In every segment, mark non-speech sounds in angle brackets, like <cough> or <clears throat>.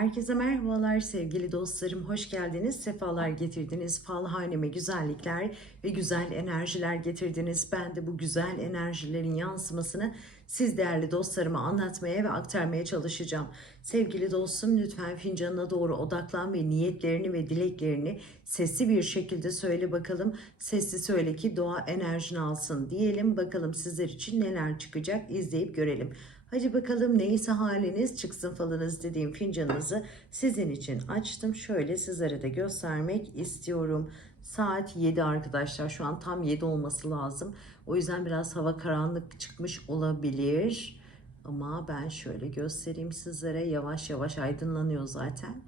Herkese merhabalar sevgili dostlarım. Hoş geldiniz. Sefalar getirdiniz. Fal haneme güzellikler ve güzel enerjiler getirdiniz. Ben de bu güzel enerjilerin yansımasını siz değerli dostlarıma anlatmaya ve aktarmaya çalışacağım. Sevgili dostum lütfen fincanına doğru odaklan ve niyetlerini ve dileklerini sesli bir şekilde söyle bakalım. Sesli söyle ki doğa enerjini alsın diyelim. Bakalım sizler için neler çıkacak izleyip görelim. Hadi bakalım neyse haliniz çıksın falınız dediğim fincanınızı sizin için açtım. Şöyle sizlere de göstermek istiyorum. Saat 7 arkadaşlar. Şu an tam 7 olması lazım. O yüzden biraz hava karanlık çıkmış olabilir. Ama ben şöyle göstereyim sizlere. Yavaş yavaş aydınlanıyor zaten.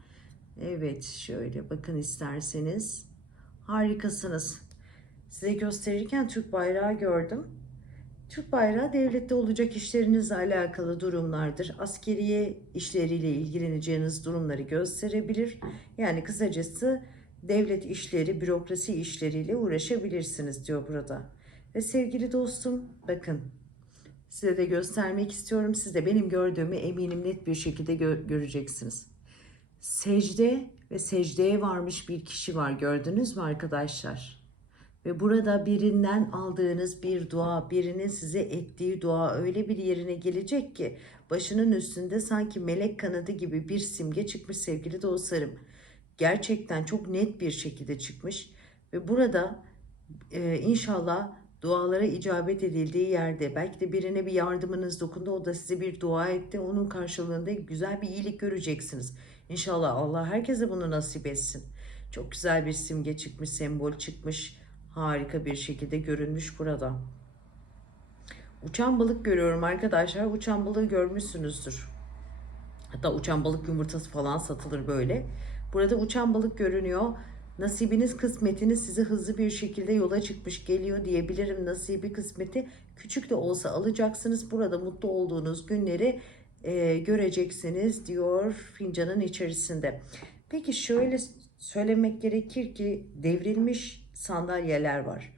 Evet şöyle bakın isterseniz. Harikasınız. Size gösterirken Türk bayrağı gördüm. Türk bayrağı devlette olacak işlerinizle alakalı durumlardır. Askeriye işleriyle ilgileneceğiniz durumları gösterebilir. Yani kısacası devlet işleri, bürokrasi işleriyle uğraşabilirsiniz diyor burada. Ve sevgili dostum bakın size de göstermek istiyorum. Siz de benim gördüğümü eminim net bir şekilde gö- göreceksiniz. Secde ve secdeye varmış bir kişi var gördünüz mü arkadaşlar? Ve burada birinden aldığınız bir dua, birinin size ettiği dua öyle bir yerine gelecek ki başının üstünde sanki melek kanadı gibi bir simge çıkmış sevgili dostlarım. Gerçekten çok net bir şekilde çıkmış ve burada e, inşallah dualara icabet edildiği yerde belki de birine bir yardımınız dokundu o da size bir dua etti onun karşılığında güzel bir iyilik göreceksiniz. İnşallah Allah herkese bunu nasip etsin. Çok güzel bir simge çıkmış, sembol çıkmış harika bir şekilde görünmüş burada. Uçan balık görüyorum arkadaşlar. Uçan balığı görmüşsünüzdür. Hatta uçan balık yumurtası falan satılır böyle. Burada uçan balık görünüyor. Nasibiniz, kısmetiniz size hızlı bir şekilde yola çıkmış geliyor diyebilirim. Nasibi, kısmeti küçük de olsa alacaksınız. Burada mutlu olduğunuz günleri e, göreceksiniz diyor fincanın içerisinde. Peki şöyle söylemek gerekir ki devrilmiş sandalyeler var.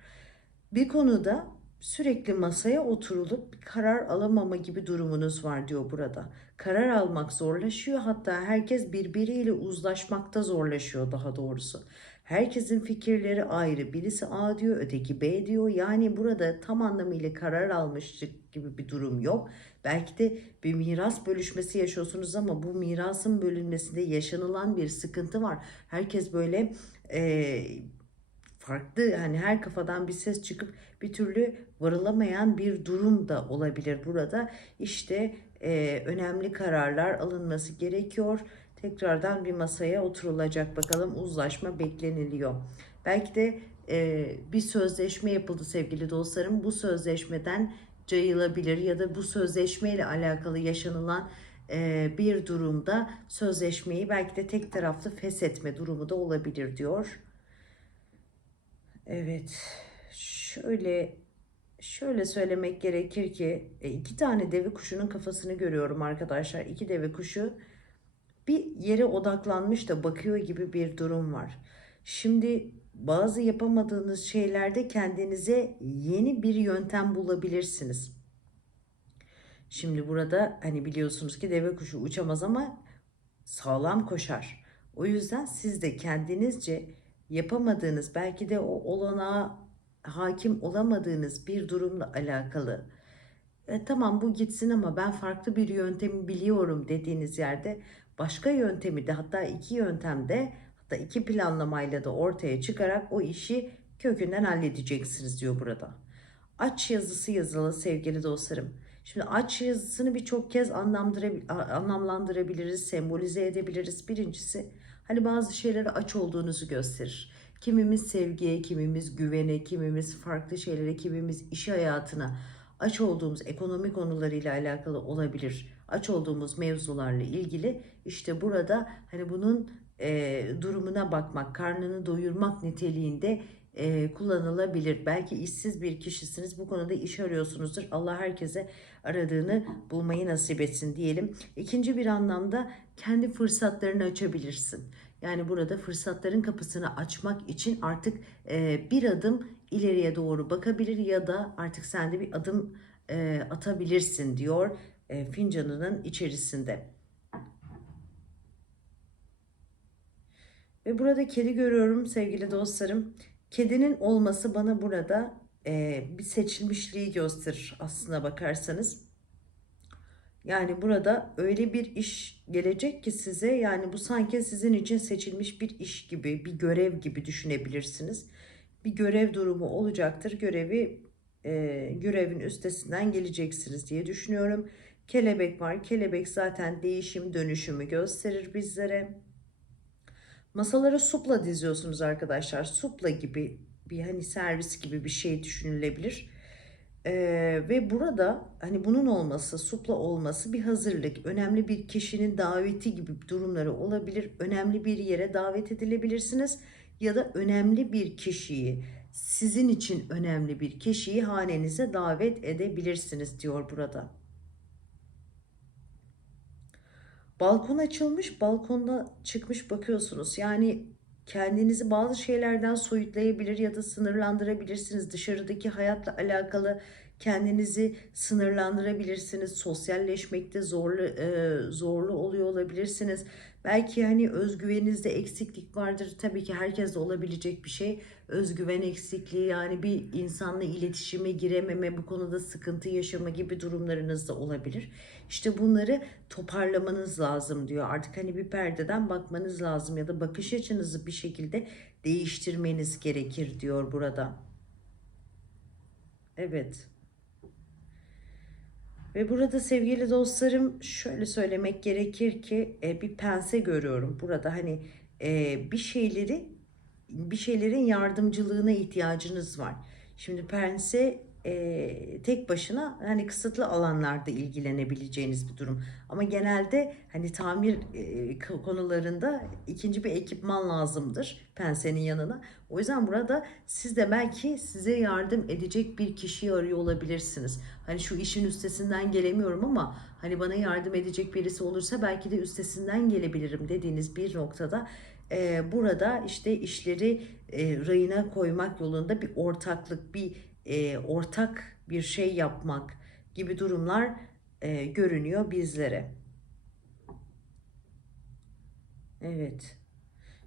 Bir konuda sürekli masaya oturulup bir karar alamama gibi durumunuz var diyor burada. Karar almak zorlaşıyor hatta herkes birbiriyle uzlaşmakta zorlaşıyor daha doğrusu. Herkesin fikirleri ayrı. Birisi A diyor, öteki B diyor. Yani burada tam anlamıyla karar almışlık gibi bir durum yok. Belki de bir miras bölüşmesi yaşıyorsunuz ama bu mirasın bölünmesinde yaşanılan bir sıkıntı var. Herkes böyle e, farklı hani her kafadan bir ses çıkıp bir türlü varılamayan bir durum da olabilir burada. İşte e, önemli kararlar alınması gerekiyor. Tekrardan bir masaya oturulacak bakalım uzlaşma bekleniliyor. Belki de e, bir sözleşme yapıldı sevgili dostlarım. Bu sözleşmeden cayılabilir ya da bu sözleşmeyle alakalı yaşanılan e, bir durumda sözleşmeyi belki de tek taraflı feshetme durumu da olabilir diyor. Evet. Şöyle şöyle söylemek gerekir ki e, iki tane deve kuşunun kafasını görüyorum arkadaşlar. İki deve kuşu bir yere odaklanmış da bakıyor gibi bir durum var. Şimdi bazı yapamadığınız şeylerde kendinize yeni bir yöntem bulabilirsiniz. Şimdi burada hani biliyorsunuz ki deve kuşu uçamaz ama sağlam koşar. O yüzden siz de kendinizce yapamadığınız belki de o olanağa hakim olamadığınız bir durumla alakalı e, tamam bu gitsin ama ben farklı bir yöntemi biliyorum dediğiniz yerde başka yöntemi de hatta iki yöntemde hatta iki planlamayla da ortaya çıkarak o işi kökünden halledeceksiniz diyor burada. Aç yazısı yazılı sevgili dostlarım. Şimdi aç yazısını birçok kez anlamlandırabiliriz, sembolize edebiliriz. Birincisi hani bazı şeylere aç olduğunuzu gösterir. Kimimiz sevgiye, kimimiz güvene, kimimiz farklı şeylere, kimimiz iş hayatına aç olduğumuz ekonomi konularıyla alakalı olabilir. Aç olduğumuz mevzularla ilgili işte burada hani bunun e, durumuna bakmak, karnını doyurmak niteliğinde e, kullanılabilir. Belki işsiz bir kişisiniz. Bu konuda iş arıyorsunuzdur. Allah herkese aradığını bulmayı nasip etsin diyelim. İkinci bir anlamda kendi fırsatlarını açabilirsin. Yani burada fırsatların kapısını açmak için artık e, bir adım ileriye doğru bakabilir ya da artık sen de bir adım e, atabilirsin diyor e, fincanının içerisinde. Ve burada kedi görüyorum sevgili dostlarım. Kedinin olması bana burada e, bir seçilmişliği gösterir aslına bakarsanız. Yani burada öyle bir iş gelecek ki size yani bu sanki sizin için seçilmiş bir iş gibi, bir görev gibi düşünebilirsiniz. Bir görev durumu olacaktır. Görevi e, görevin üstesinden geleceksiniz diye düşünüyorum. Kelebek var. Kelebek zaten değişim dönüşümü gösterir bizlere. Masalara supla diziyorsunuz arkadaşlar. Supla gibi bir hani servis gibi bir şey düşünülebilir. Ee, ve burada hani bunun olması, supla olması bir hazırlık. Önemli bir kişinin daveti gibi durumları olabilir. Önemli bir yere davet edilebilirsiniz ya da önemli bir kişiyi, sizin için önemli bir kişiyi hanenize davet edebilirsiniz diyor burada. Balkon açılmış, balkonda çıkmış bakıyorsunuz. Yani kendinizi bazı şeylerden soyutlayabilir ya da sınırlandırabilirsiniz. Dışarıdaki hayatla alakalı kendinizi sınırlandırabilirsiniz. Sosyalleşmekte zorlu e, zorlu oluyor olabilirsiniz. Belki hani özgüveninizde eksiklik vardır. Tabii ki herkeste olabilecek bir şey. Özgüven eksikliği yani bir insanla iletişime girememe, bu konuda sıkıntı yaşama gibi durumlarınız da olabilir. İşte bunları toparlamanız lazım diyor. Artık hani bir perdeden bakmanız lazım ya da bakış açınızı bir şekilde değiştirmeniz gerekir diyor burada. Evet. Ve burada sevgili dostlarım şöyle söylemek gerekir ki e, bir pense görüyorum. Burada hani e, bir şeyleri bir şeylerin yardımcılığına ihtiyacınız var. Şimdi pense e, tek başına hani kısıtlı alanlarda ilgilenebileceğiniz bir durum. Ama genelde hani tamir e, konularında ikinci bir ekipman lazımdır pensenin yanına. O yüzden burada siz de belki size yardım edecek bir kişiyi arıyor olabilirsiniz. Hani şu işin üstesinden gelemiyorum ama hani bana yardım edecek birisi olursa belki de üstesinden gelebilirim dediğiniz bir noktada e, burada işte işleri e, rayına koymak yolunda bir ortaklık, bir e, ortak bir şey yapmak gibi durumlar e, görünüyor bizlere. Evet.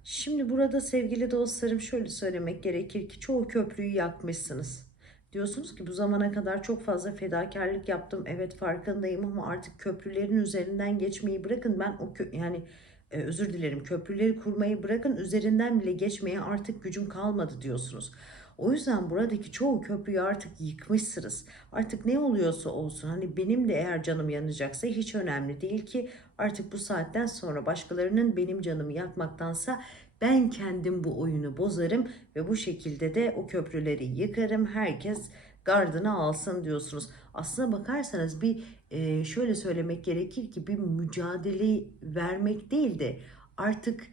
Şimdi burada sevgili dostlarım şöyle söylemek gerekir ki çoğu köprüyü yakmışsınız. Diyorsunuz ki bu zamana kadar çok fazla fedakarlık yaptım. Evet farkındayım ama artık köprülerin üzerinden geçmeyi bırakın. Ben o kö yani e, özür dilerim köprüleri kurmayı bırakın üzerinden bile geçmeye artık gücüm kalmadı diyorsunuz. O yüzden buradaki çoğu köprüyü artık yıkmışsınız. Artık ne oluyorsa olsun hani benim de eğer canım yanacaksa hiç önemli değil ki artık bu saatten sonra başkalarının benim canımı yakmaktansa ben kendim bu oyunu bozarım ve bu şekilde de o köprüleri yıkarım. Herkes gardını alsın diyorsunuz. Aslına bakarsanız bir e, şöyle söylemek gerekir ki bir mücadele vermek değil de artık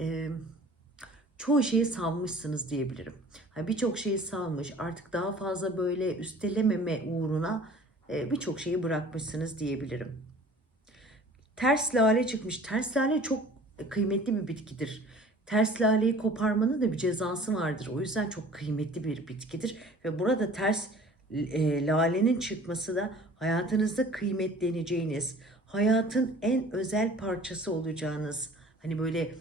e, çoğu şeyi salmışsınız diyebilirim. Birçok şeyi salmış artık daha fazla böyle üstelememe uğruna e, birçok şeyi bırakmışsınız diyebilirim. Ters lale çıkmış. Ters lale çok kıymetli bir bitkidir. Ters laleyi koparmanın da bir cezası vardır. O yüzden çok kıymetli bir bitkidir. Ve burada ters e, lalenin çıkması da hayatınızda kıymetleneceğiniz, hayatın en özel parçası olacağınız, hani böyle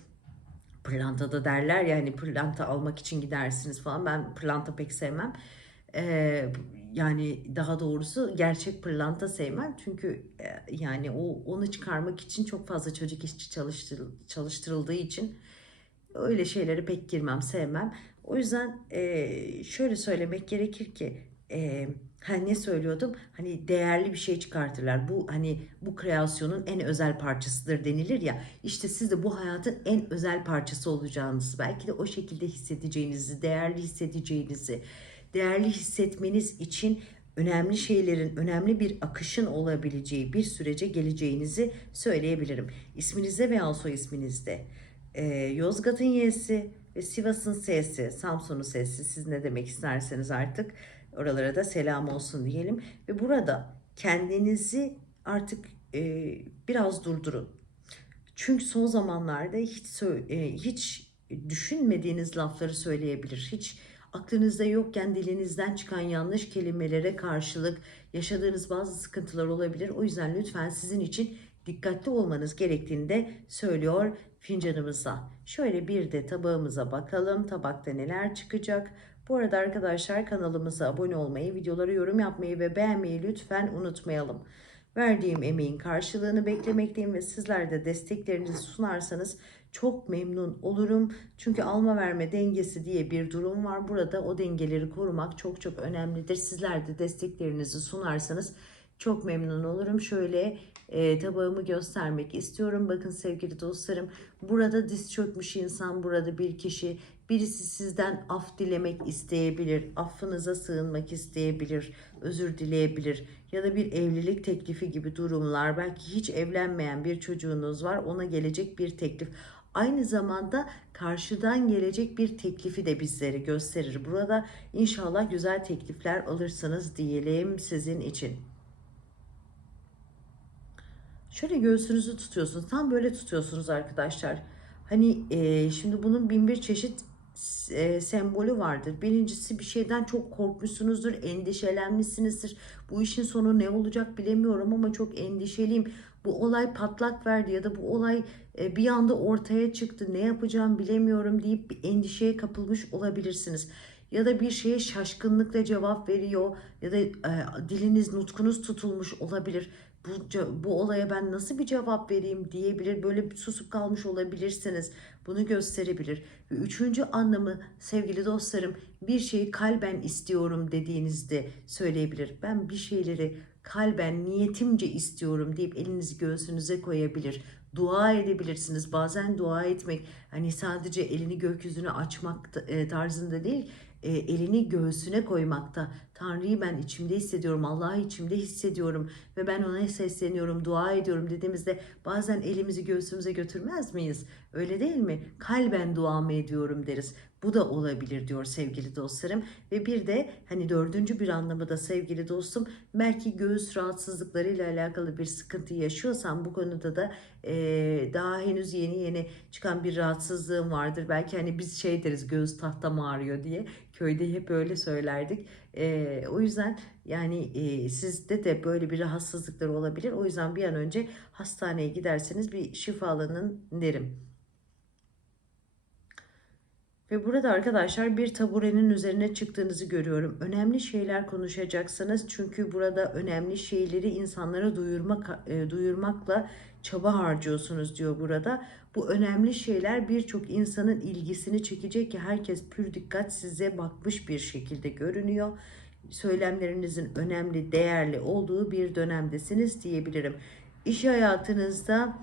pırlantada derler ya hani pırlanta almak için gidersiniz falan. Ben pırlanta pek sevmem. Ee, yani daha doğrusu gerçek pırlanta sevmem. Çünkü e, yani o onu çıkarmak için çok fazla çocuk işçi çalıştırıl, çalıştırıldığı için öyle şeyleri pek girmem, sevmem. O yüzden e, şöyle söylemek gerekir ki e, hani ne söylüyordum? Hani değerli bir şey çıkartırlar. Bu hani bu kreasyonun en özel parçasıdır denilir ya. İşte siz de bu hayatın en özel parçası olacağınızı, belki de o şekilde hissedeceğinizi, değerli hissedeceğinizi, değerli hissetmeniz için önemli şeylerin, önemli bir akışın olabileceği bir sürece geleceğinizi söyleyebilirim. İsminizde veya soy isminizde. Ee, Yozgat'ın Y'si ve Sivas'ın S'si, Samsun'un S'si siz ne demek isterseniz artık Oralara da selam olsun diyelim. Ve burada kendinizi artık e, biraz durdurun. Çünkü son zamanlarda hiç e, hiç düşünmediğiniz lafları söyleyebilir. Hiç aklınızda yokken dilinizden çıkan yanlış kelimelere karşılık yaşadığınız bazı sıkıntılar olabilir. O yüzden lütfen sizin için dikkatli olmanız gerektiğini de söylüyor fincanımızda. Şöyle bir de tabağımıza bakalım. Tabakta neler çıkacak? Bu arada arkadaşlar kanalımıza abone olmayı, videolara yorum yapmayı ve beğenmeyi lütfen unutmayalım. Verdiğim emeğin karşılığını beklemekteyim ve sizler de desteklerinizi sunarsanız çok memnun olurum. Çünkü alma verme dengesi diye bir durum var. Burada o dengeleri korumak çok çok önemlidir. Sizler de desteklerinizi sunarsanız çok memnun olurum. Şöyle e, tabağımı göstermek istiyorum. Bakın sevgili dostlarım burada diz çökmüş insan burada bir kişi birisi sizden af dilemek isteyebilir. Affınıza sığınmak isteyebilir. Özür dileyebilir. Ya da bir evlilik teklifi gibi durumlar. Belki hiç evlenmeyen bir çocuğunuz var. Ona gelecek bir teklif. Aynı zamanda karşıdan gelecek bir teklifi de bizlere gösterir. Burada inşallah güzel teklifler alırsınız diyelim sizin için. Şöyle göğsünüzü tutuyorsunuz. Tam böyle tutuyorsunuz arkadaşlar. Hani e, şimdi bunun bin bir çeşit e, sembolü vardır. Birincisi bir şeyden çok korkmuşsunuzdur, endişelenmişsinizdir. Bu işin sonu ne olacak bilemiyorum ama çok endişeliyim. Bu olay patlak verdi ya da bu olay e, bir anda ortaya çıktı. Ne yapacağım bilemiyorum deyip bir endişeye kapılmış olabilirsiniz. Ya da bir şeye şaşkınlıkla cevap veriyor ya da e, diliniz, nutkunuz tutulmuş olabilir bu, bu olaya ben nasıl bir cevap vereyim diyebilir. Böyle susup kalmış olabilirsiniz. Bunu gösterebilir. Ve üçüncü anlamı sevgili dostlarım bir şeyi kalben istiyorum dediğinizde söyleyebilir. Ben bir şeyleri kalben niyetimce istiyorum deyip elinizi göğsünüze koyabilir. Dua edebilirsiniz. Bazen dua etmek hani sadece elini gökyüzüne açmak e, tarzında değil e, elini göğsüne koymakta. Tanrı'yı ben içimde hissediyorum, Allah'ı içimde hissediyorum ve ben ona sesleniyorum, dua ediyorum dediğimizde bazen elimizi göğsümüze götürmez miyiz? Öyle değil mi? Kalben duamı ediyorum deriz. Bu da olabilir diyor sevgili dostlarım. Ve bir de hani dördüncü bir anlamı da sevgili dostum belki göğüs rahatsızlıklarıyla alakalı bir sıkıntı yaşıyorsan bu konuda da e, daha henüz yeni yeni çıkan bir rahatsızlığın vardır. Belki hani biz şey deriz göğüs tahtam ağrıyor diye köyde hep öyle söylerdik. E, o yüzden yani e, sizde de böyle bir rahatsızlıklar olabilir. O yüzden bir an önce hastaneye giderseniz bir şifalanın derim. Ve burada arkadaşlar bir taburenin üzerine çıktığınızı görüyorum. Önemli şeyler konuşacaksınız. Çünkü burada önemli şeyleri insanlara duyurmak e, duyurmakla çaba harcıyorsunuz diyor burada. Bu önemli şeyler birçok insanın ilgisini çekecek ki herkes pür dikkat size bakmış bir şekilde görünüyor. Söylemlerinizin önemli, değerli olduğu bir dönemdesiniz diyebilirim. İş hayatınızda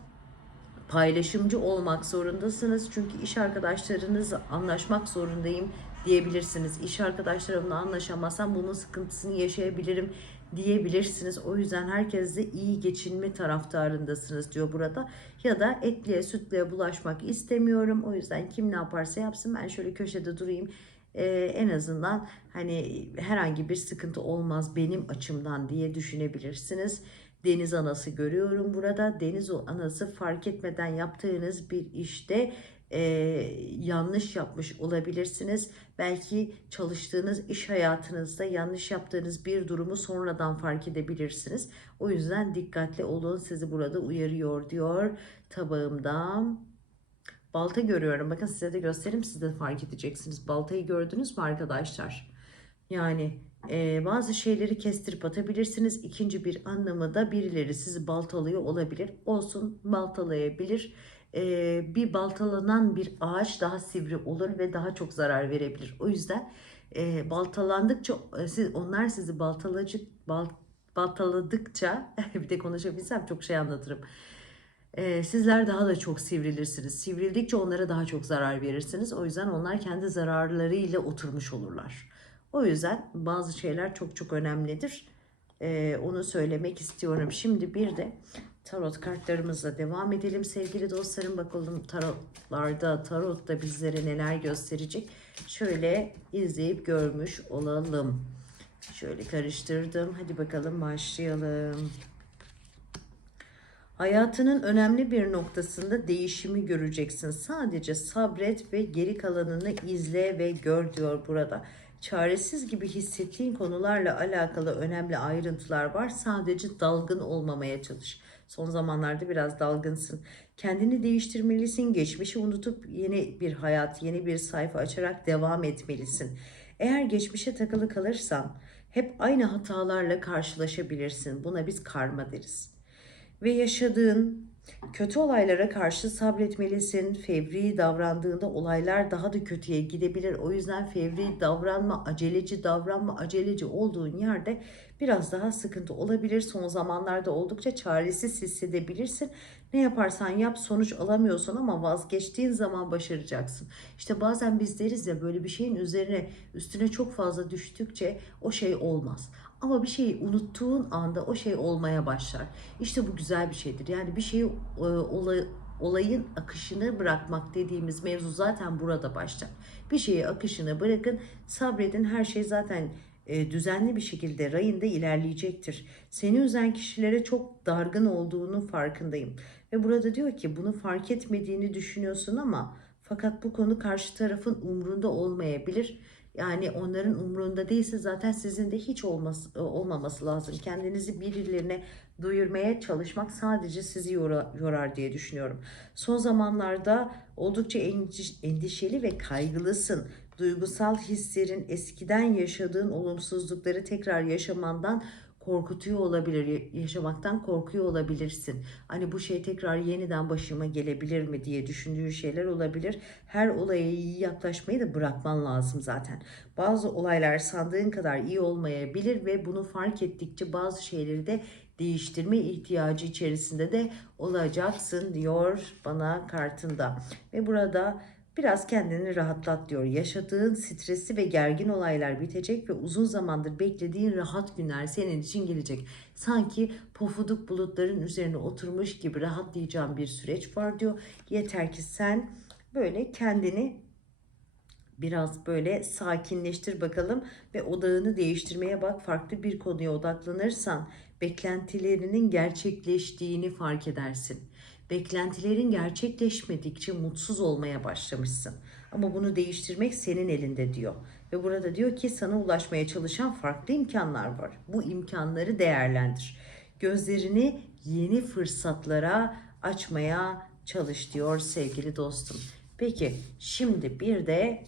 paylaşımcı olmak zorundasınız. Çünkü iş arkadaşlarınızla anlaşmak zorundayım diyebilirsiniz. İş arkadaşlarımla anlaşamazsam bunun sıkıntısını yaşayabilirim diyebilirsiniz. O yüzden herkesle iyi geçinme taraftarındasınız diyor burada. Ya da etliye sütlüye bulaşmak istemiyorum. O yüzden kim ne yaparsa yapsın ben şöyle köşede durayım. Ee, en azından hani herhangi bir sıkıntı olmaz benim açımdan diye düşünebilirsiniz. Deniz anası görüyorum burada. Deniz anası fark etmeden yaptığınız bir işte e, yanlış yapmış olabilirsiniz. Belki çalıştığınız iş hayatınızda yanlış yaptığınız bir durumu sonradan fark edebilirsiniz. O yüzden dikkatli olun sizi burada uyarıyor diyor tabağımda. Balta görüyorum. Bakın size de göstereyim siz de fark edeceksiniz. Baltayı gördünüz mü arkadaşlar? Yani e, bazı şeyleri kestirip atabilirsiniz. İkinci bir anlamı da birileri sizi baltalıyor olabilir. Olsun baltalayabilir. E, bir baltalanan bir ağaç daha sivri olur ve daha çok zarar verebilir. O yüzden e, baltalandıkça siz, onlar sizi baltalacı, bal, baltaladıkça <laughs> bir de konuşabilsem çok şey anlatırım. E, sizler daha da çok sivrilirsiniz. Sivrildikçe onlara daha çok zarar verirsiniz. O yüzden onlar kendi zararlarıyla oturmuş olurlar. O yüzden bazı şeyler çok çok önemlidir. Ee, onu söylemek istiyorum. Şimdi bir de tarot kartlarımızla devam edelim sevgili dostlarım. Bakalım tarotlarda, tarot da bizlere neler gösterecek. Şöyle izleyip görmüş olalım. Şöyle karıştırdım. Hadi bakalım başlayalım. Hayatının önemli bir noktasında değişimi göreceksin. Sadece sabret ve geri kalanını izle ve gör diyor burada çaresiz gibi hissettiğin konularla alakalı önemli ayrıntılar var. Sadece dalgın olmamaya çalış. Son zamanlarda biraz dalgınsın. Kendini değiştirmelisin. Geçmişi unutup yeni bir hayat, yeni bir sayfa açarak devam etmelisin. Eğer geçmişe takılı kalırsan hep aynı hatalarla karşılaşabilirsin. Buna biz karma deriz. Ve yaşadığın kötü olaylara karşı sabretmelisin. Fevri davrandığında olaylar daha da kötüye gidebilir. O yüzden fevri davranma, aceleci davranma, aceleci olduğun yerde biraz daha sıkıntı olabilir. Son zamanlarda oldukça çaresiz hissedebilirsin. Ne yaparsan yap sonuç alamıyorsun ama vazgeçtiğin zaman başaracaksın. İşte bazen biz deriz ya böyle bir şeyin üzerine üstüne çok fazla düştükçe o şey olmaz. Ama bir şeyi unuttuğun anda o şey olmaya başlar. İşte bu güzel bir şeydir. Yani bir şeyi e, olay, olayın akışını bırakmak dediğimiz mevzu zaten burada başlar. Bir şeyi akışını bırakın, sabredin. Her şey zaten e, düzenli bir şekilde rayında ilerleyecektir. Seni üzen kişilere çok dargın olduğunu farkındayım. Ve burada diyor ki bunu fark etmediğini düşünüyorsun ama fakat bu konu karşı tarafın umrunda olmayabilir. Yani onların umrunda değilse zaten sizin de hiç olması, olmaması lazım. Kendinizi birilerine duyurmaya çalışmak sadece sizi yorar diye düşünüyorum. Son zamanlarda oldukça endişeli ve kaygılısın. Duygusal hislerin eskiden yaşadığın olumsuzlukları tekrar yaşamandan korkutuyor olabilir, yaşamaktan korkuyor olabilirsin. Hani bu şey tekrar yeniden başıma gelebilir mi diye düşündüğün şeyler olabilir. Her olaya iyi yaklaşmayı da bırakman lazım zaten. Bazı olaylar sandığın kadar iyi olmayabilir ve bunu fark ettikçe bazı şeyleri de değiştirme ihtiyacı içerisinde de olacaksın diyor bana kartında. Ve burada Biraz kendini rahatlat diyor. Yaşadığın stresli ve gergin olaylar bitecek ve uzun zamandır beklediğin rahat günler senin için gelecek. Sanki pofuduk bulutların üzerine oturmuş gibi rahatlayacağın bir süreç var diyor. Yeter ki sen böyle kendini biraz böyle sakinleştir bakalım ve odağını değiştirmeye bak. Farklı bir konuya odaklanırsan beklentilerinin gerçekleştiğini fark edersin. Beklentilerin gerçekleşmedikçe mutsuz olmaya başlamışsın. Ama bunu değiştirmek senin elinde diyor. Ve burada diyor ki sana ulaşmaya çalışan farklı imkanlar var. Bu imkanları değerlendir. Gözlerini yeni fırsatlara açmaya çalış diyor sevgili dostum. Peki şimdi bir de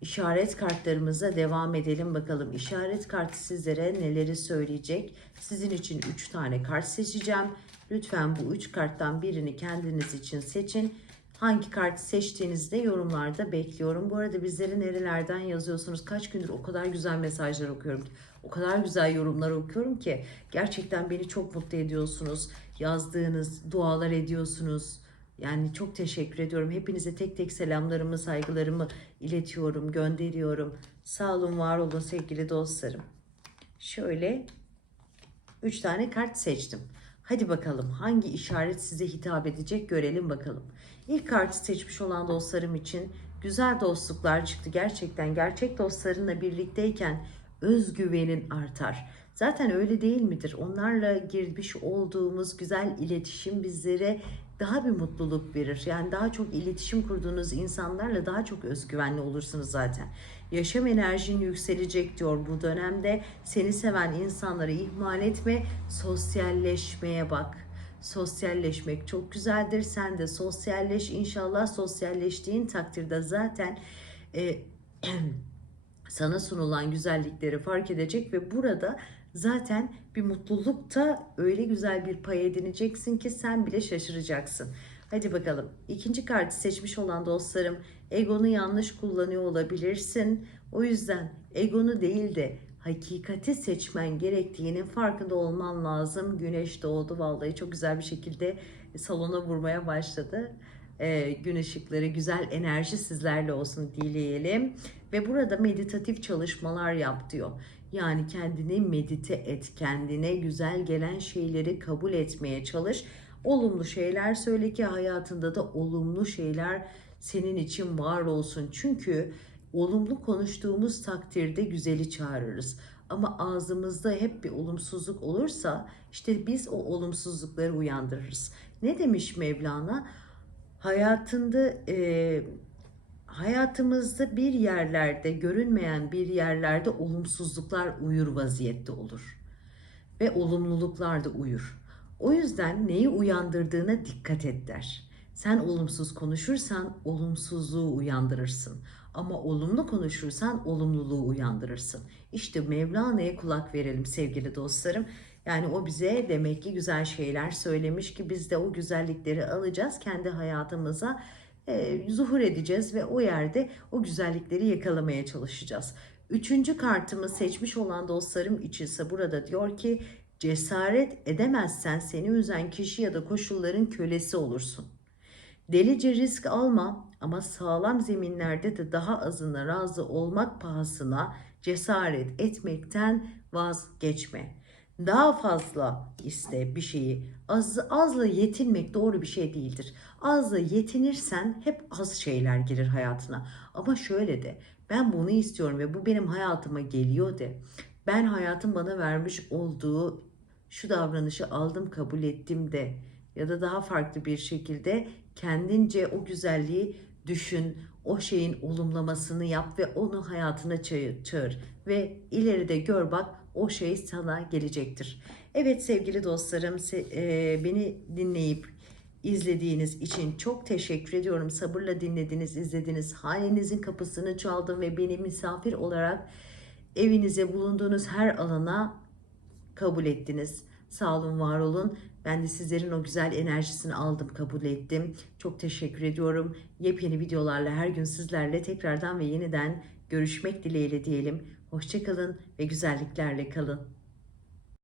işaret kartlarımıza devam edelim bakalım. İşaret kartı sizlere neleri söyleyecek? Sizin için 3 tane kart seçeceğim Lütfen bu üç karttan birini kendiniz için seçin. Hangi kartı seçtiğinizde yorumlarda bekliyorum. Bu arada bizleri nerelerden yazıyorsunuz? Kaç gündür o kadar güzel mesajlar okuyorum. O kadar güzel yorumlar okuyorum ki gerçekten beni çok mutlu ediyorsunuz. Yazdığınız, dualar ediyorsunuz. Yani çok teşekkür ediyorum. Hepinize tek tek selamlarımı, saygılarımı iletiyorum, gönderiyorum. Sağ olun, var olun sevgili dostlarım. Şöyle 3 tane kart seçtim. Hadi bakalım hangi işaret size hitap edecek görelim bakalım. İlk kartı seçmiş olan dostlarım için güzel dostluklar çıktı. Gerçekten gerçek dostlarınla birlikteyken özgüvenin artar. Zaten öyle değil midir? Onlarla girmiş olduğumuz güzel iletişim bizlere daha bir mutluluk verir. Yani daha çok iletişim kurduğunuz insanlarla daha çok özgüvenli olursunuz zaten. Yaşam enerjin yükselecek diyor bu dönemde. Seni seven insanları ihmal etme, sosyalleşmeye bak. Sosyalleşmek çok güzeldir. Sen de sosyalleş. İnşallah sosyalleştiğin takdirde zaten e, <clears throat> sana sunulan güzellikleri fark edecek ve burada zaten bir mutlulukta öyle güzel bir pay edineceksin ki sen bile şaşıracaksın. Hadi bakalım. İkinci kartı seçmiş olan dostlarım egonu yanlış kullanıyor olabilirsin. O yüzden egonu değil de hakikati seçmen gerektiğinin farkında olman lazım. Güneş doğdu vallahi çok güzel bir şekilde salona vurmaya başladı. Ee, gün ışıkları, güzel enerji sizlerle olsun dileyelim. Ve burada meditatif çalışmalar yap diyor. Yani kendini medite et, kendine güzel gelen şeyleri kabul etmeye çalış. Olumlu şeyler söyle ki hayatında da olumlu şeyler senin için var olsun. Çünkü olumlu konuştuğumuz takdirde güzeli çağırırız. Ama ağzımızda hep bir olumsuzluk olursa işte biz o olumsuzlukları uyandırırız. Ne demiş Mevlana? Hayatında e, hayatımızda bir yerlerde görünmeyen bir yerlerde olumsuzluklar uyur vaziyette olur ve olumluluklar da uyur. O yüzden neyi uyandırdığına dikkat et der. Sen olumsuz konuşursan olumsuzluğu uyandırırsın. Ama olumlu konuşursan olumluluğu uyandırırsın. İşte Mevlana'ya kulak verelim sevgili dostlarım. Yani o bize demek ki güzel şeyler söylemiş ki biz de o güzellikleri alacağız kendi hayatımıza e, zuhur edeceğiz ve o yerde o güzellikleri yakalamaya çalışacağız. Üçüncü kartımı seçmiş olan dostlarım için ise burada diyor ki cesaret edemezsen seni üzen kişi ya da koşulların kölesi olursun. Delice risk alma ama sağlam zeminlerde de daha azına razı olmak pahasına cesaret etmekten vazgeçme. Daha fazla iste bir şeyi. Az, azla yetinmek doğru bir şey değildir. Azla yetinirsen hep az şeyler gelir hayatına. Ama şöyle de ben bunu istiyorum ve bu benim hayatıma geliyor de. Ben hayatın bana vermiş olduğu şu davranışı aldım kabul ettim de ya da daha farklı bir şekilde kendince o güzelliği düşün, o şeyin olumlamasını yap ve onu hayatına çağır, ve ileride gör bak o şey sana gelecektir. Evet sevgili dostlarım e, beni dinleyip izlediğiniz için çok teşekkür ediyorum. Sabırla dinlediniz, izlediniz. Halinizin kapısını çaldım ve beni misafir olarak evinize bulunduğunuz her alana kabul ettiniz. Sağ olun, var olun. Ben de sizlerin o güzel enerjisini aldım, kabul ettim. Çok teşekkür ediyorum. Yepyeni videolarla her gün sizlerle tekrardan ve yeniden görüşmek dileğiyle diyelim. Hoşçakalın ve güzelliklerle kalın.